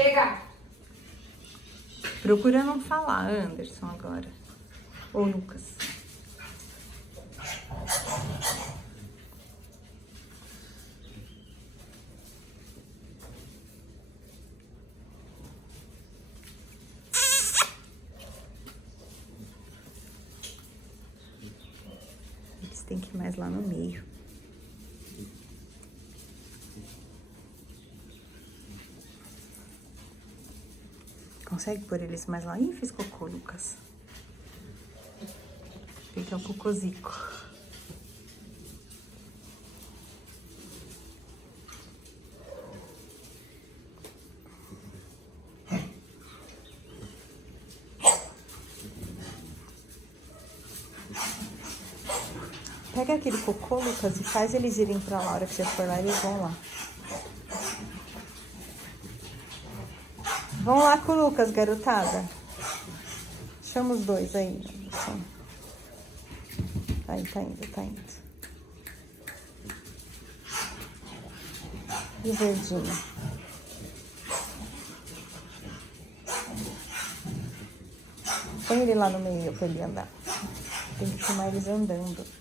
Chega! Procura não falar, Anderson, agora. Ou Lucas. Eles têm que ir mais lá no meio. Consegue pôr eles mais lá? Ih, fiz cocô, Lucas. Fica o cocôzico. Pega aquele cocô, Lucas, e faz eles irem pra lá. A hora que você for lá, eles vão lá. Vão lá com o Lucas, garotada. Chama os dois aí. Tá indo, tá indo. E o verdinho? Põe ele lá no meio pra ele andar. Tem que filmar eles andando.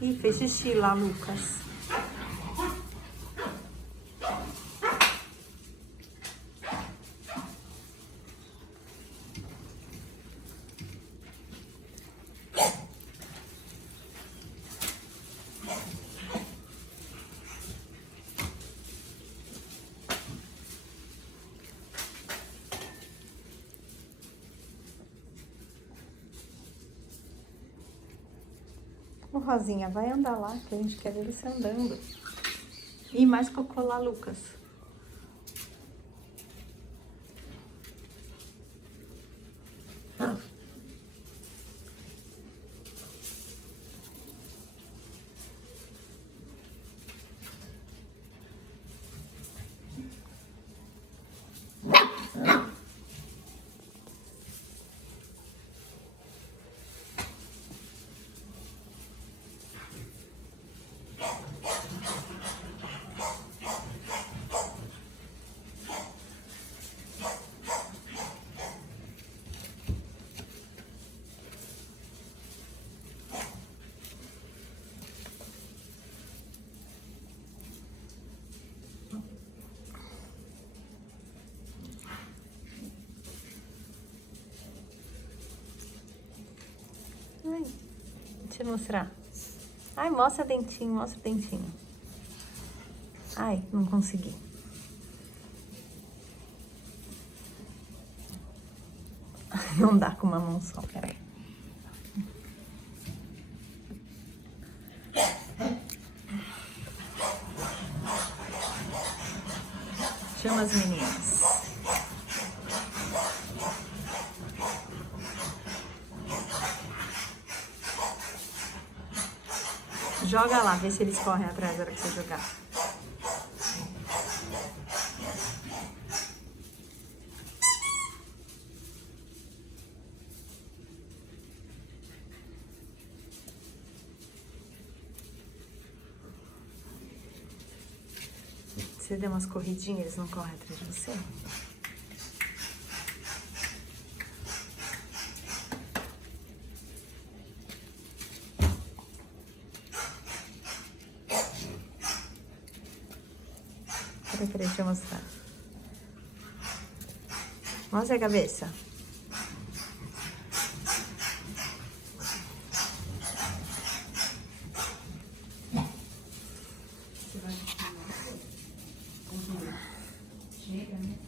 Ih, fez xixi lá, Lucas. Ô, Rosinha, vai andar lá, que a gente quer ver você andando. E mais cocô lá, Lucas. Ai, deixa eu mostrar. Ai, mostra o dentinho, mostra o dentinho. Ai, não consegui. Não dá com uma mão só, peraí. Chama as meninas. Joga lá, vê se eles correm atrás na hora que você jogar. Você deu umas corridinhas, eles não correm atrás de você? Peraí, deixa eu mostrar. Mostra a cabeça. Chega, né?